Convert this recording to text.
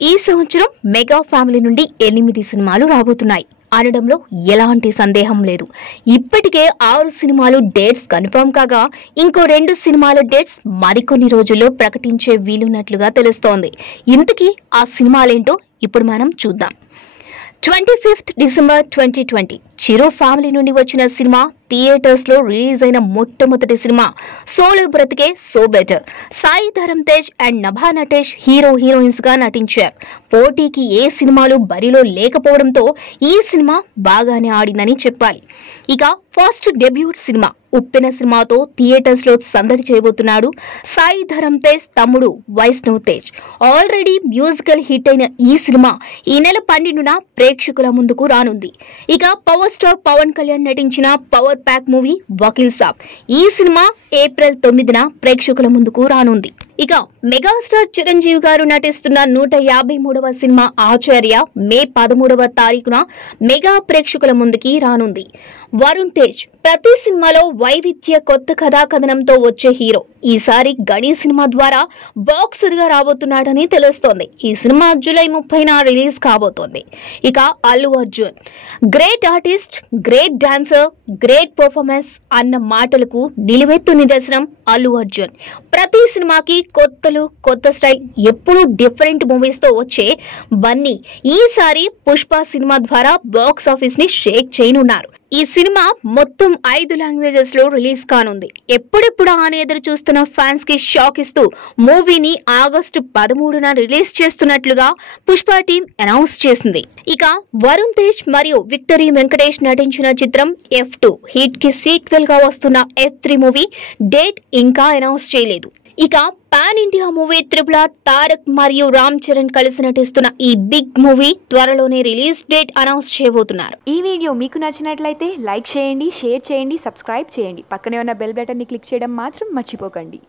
ఈ సంవత్సరం mega family నుండి 8 సినిమాలు రాబోతున్నాయి అనడంలో ఎలాంటి సందేహం లేదు. ఇప్పటికే 6 సినిమాలు డేట్స్ కన్ఫర్మ్ కాగా ఇంకో 2 సినిమాల డేట్స్ మరికొన్ని రోజుల్లో ప్రకటించే వీలున్నట్లుగా తెలుస్తోంది. ఇంతకీ ఆ సినిమాలేంటో ఇప్పుడు మనం చూద్దాం. 25th December 2020 చిరు ఫ్యామిలీ నుండి వచ్చిన సినిమా థియేటర్స్ లో రిలీజ్ అయిన మొట్టమొదటి సినిమా సోలో బ్రతికే so better. Sai Dharam Tej and Nabha Natesh heroines గా నటించారు. పోటీకి ఏ సినిమాలు బరిలో లేకపోవడంతో ఈ సినిమా బాగానే ఆడిందని చెప్పాలి. ఇక ఫస్ట్ డెబ్యూట్ సినిమా ఉప్పెన సినిమాతో థియేటర్స్ లో సందడి చేయబోతున్నాడు సాయి ధరమ్ తేజ్ తమ్ముడు Vaishnav Tej. Already musical hit అయిన ఈ సినిమా ఈ నెల 12న ప్రేక్షకుల ముందుకు రానుంది. ఇక పవర్ స్టార్ పవన్ కళ్యాణ్ నటించిన power pack movie Vakeel Saab ఈ సినిమా ఏప్రిల్ 9న ప్రేక్షకుల ముందుకు రానుంది. ఇక మెగాస్టార్ చిరంజీవి గారు నటిస్తున్న 153వ సినిమా ఆచార్య మే 13వ తారీఖున మెగా ప్రేక్షకుల ముందుకి రానుంది. వరుణ్ తేజ్ ప్రతి సినిమాలో వైవిధ్య కొత్త కథాకథనంతో వచ్చే హీరో. ఈసారి గణి సినిమా ద్వారా బాక్సర్ గా రాబోతున్నాడని తెలుస్తోంది. ఈ సినిమా జూలై 30న రిలీజ్ కాబోతోంది. ఇక Allu Arjun great artist, great dancer, great performance అన్న మాటలకు నిలువెత్తు నిదర్శనం అల్లు అర్జున్. ప్రతి సినిమాకి కొత్త స్టైల్, ఎప్పుడూ డిఫరెంట్ మూవీస్ తో వచ్చే బన్నీ ఈసారి పుష్ప సినిమా ద్వారా బాక్స్ ఆఫీస్ ని షేక్ చేయనున్నారు. ఈ సినిమా మొత్తం 5 లాంగ్వేజెస్ లో రిలీజ్ కానుంది. ఎప్పుడెప్పుడు అని ఎదురు చూస్తున్న ఫ్యాన్స్ కి షాక్ ఇస్తూ మూవీని ఆగస్టు 13న రిలీజ్ చేస్తున్నట్లుగా పుష్ప టీం అనౌన్స్ చేసింది. ఇక వరుణ్ తేజ్ మరియు విక్టరీ వెంకటేష్ నటించిన చిత్రం F2 హిట్ కి సీక్వెల్ గా వస్తున్న F3 మూవీ డేట్ ఇంకా అనౌన్స్ చేయలేదు. ఇక pan India movie RRR Tarak మరియు రామ్ చరణ్ కలిసి నటిస్తున్న ఈ బిగ్ మూవీ త్వరలోనే రిలీజ్ డేట్ అనౌన్స్ చేయబోతున్నారు. ఈ వీడియో మీకు నచ్చినట్లయితే లైక్ చేయండి, షేర్ చేయండి, సబ్స్క్రైబ్ చేయండి. పక్కనే ఉన్న బెల్ బటన్ ని క్లిక్ చేయడం మాత్రం మర్చిపోకండి.